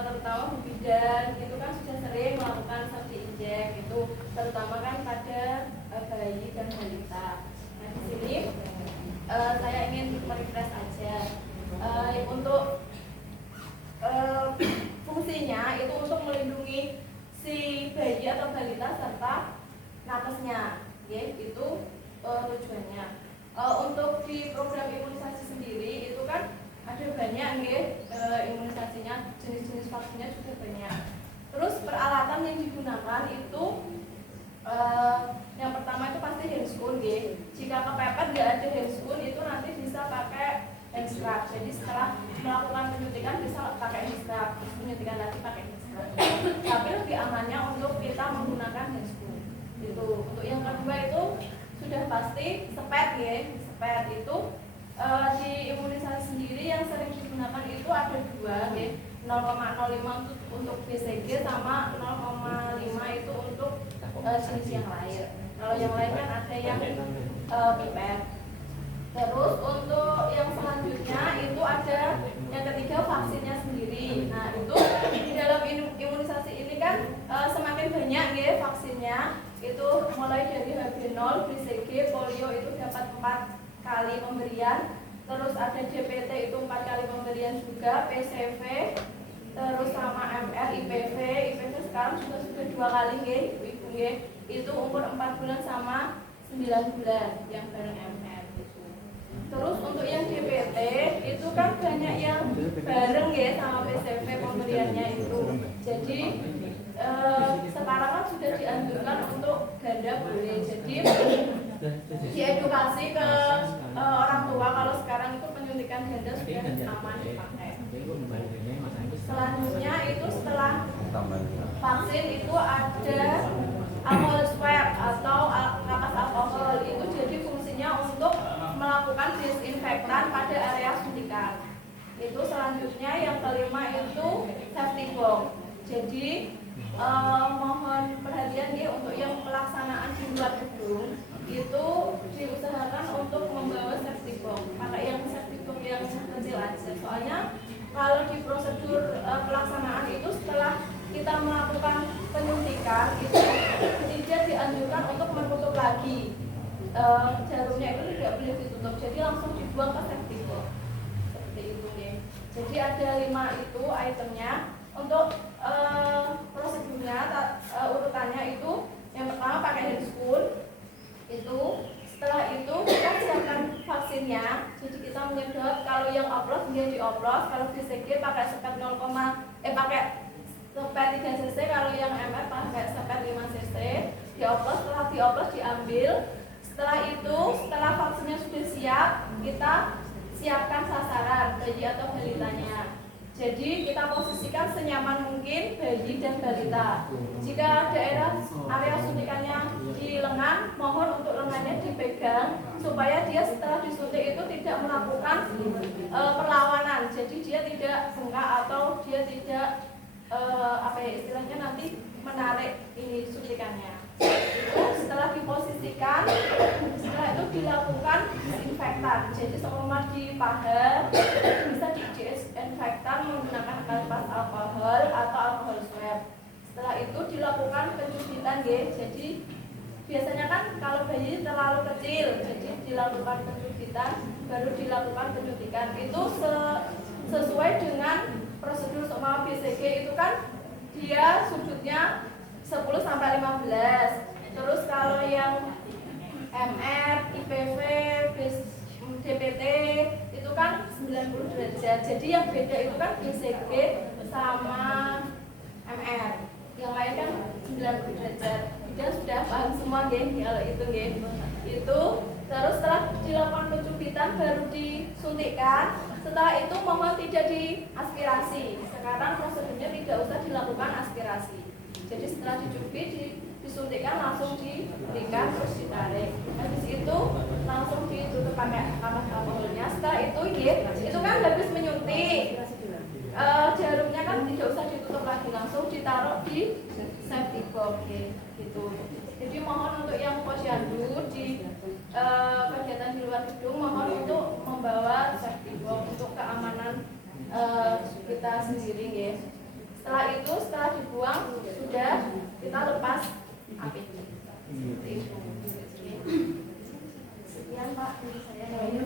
terutama Bu Bidan itu kan sudah sering melakukan safety inject itu terutama kan pada bayi dan balita. Nah di sini saya ingin merefresh aja untuk fungsinya itu untuk melindungi si bayi atau balita serta nakesnya, itu tujuannya. Untuk di program imunisasi sendiri itu kan ada banyak imunisasinya, jenis-jenis vaksinnya juga banyak. Terus peralatan yang digunakan itu yang pertama itu pasti handscoon, jika kepepet nggak ada handscoon itu nanti bisa pakai hand scrub. Jadi setelah melakukan penyuntikan bisa pakai hand scrub, terus penyuntikan lagi pakai hand scrub. Tapi lebih amannya untuk kita menggunakan handscoon. Itu untuk yang kedua itu sudah pasti sepet, sepet itu di imunisasi sendiri yang sering digunakan itu ada dua, 0,05 untuk BCG sama 0,5 itu untuk jenis yang lain. Kalau yang lain kan ada yang pipet. Terus untuk yang selanjutnya itu ada yang ketiga vaksinnya sendiri. Nah itu di dalam imunisasi ini kan semakin banyak vaksinnya. Itu mulai dari HB0, BCG, polio itu dapat 4 kali pemberian. Terus ada DPT itu 4 kali pemberian juga, PCV, terus sama MR, IPV sekarang juga sudah 2 kali ibu itu umur 4 bulan sama 9 bulan yang bareng MR gitu. Terus untuk yang DPT itu kan banyak yang bareng sama PCV pemberiannya itu. Jadi sekarang kan sudah dianjurkan untuk ganda boleh. Jadi diedukasi ke orang tua kalau sekarang itu penyuntikan ganda sudah aman dipakai. Selanjutnya itu setelah vaksin itu ada alcohol swab atau kapas alkohol. Itu jadi fungsinya untuk melakukan disinfektan pada area suntikan. Itu selanjutnya yang kelima itu safety box. Jadi mohon perhatian untuk yang pelaksanaan di luar gedung itu diusahakan untuk membawa safety box. Pakai yang safety box yang kecil aja. Soalnya kalau di prosedur pelaksanaan itu setelah kita melakukan penyuntikan itu tidak dianjurkan untuk menutup lagi. Jarumnya itu tidak boleh ditutup. Jadi langsung dibuang ke safety box. Seperti itu Jadi ada 5 itu itemnya. Untuk prosedurnya urutannya itu yang pertama pakai handscoon itu, setelah itu kita siapkan vaksinnya. Jadi kita menyedot, kalau yang oplos dia dioplos, kalau BCG pakai sepet pakai sepet 3 cc, kalau yang MR pakai sepet 5 cc, dioplos. Setelah dioplos diambil. Setelah itu, setelah vaksinnya sudah siap, kita siapkan sasaran bayi atau balitanya. Jadi kita posisikan senyaman mungkin bayi dan balita. Jika daerah area suntikannya di lengan, mohon untuk lengannya dipegang supaya dia setelah disuntik itu tidak melakukan perlawanan. Jadi dia tidak bengkak atau dia tidak istilahnya nanti menarik ini suntikannya. Itu setelah diposisikan, setelah itu dilakukan disinfektan. Jadi seumpama di paha bisa disinfektan menggunakan kapas alkohol atau alkohol swab. Setelah itu dilakukan pencucian, Jadi biasanya kan kalau bayi terlalu kecil, jadi dilakukan pencucian, baru dilakukan penyuntikan. Itu sesuai dengan prosedur seumpama BCG itu kan dia sudutnya 10 sampai 15. Terus kalau yang MR, IPV, DPT itu kan 90 derajat. Jadi yang beda itu kan BCG sama MR. Yang lain kan 90 derajat. Kita sudah paham semua kalau itu Itu terus setelah dilakukan pencubitan baru disuntikkan. Setelah itu mohon tidak diaspirasi. Sekarang prosedurnya tidak usah dilakukan aspirasi. Jadi setelah dicubit, disuntikkan langsung diberikan terus ditarik. Habis itu langsung ditutup pakai kapas alkoholnya. Setelah itu kan habis menyuntik. Jarumnya kan tidak usah ditutup lagi, langsung ditaruh di safety box gitu. Jadi mohon untuk yang posyandu di kegiatan di luar gedung mohon untuk membawa safety box untuk keamanan kita sendiri Seperti itu. Sekian Pak, saya tanya.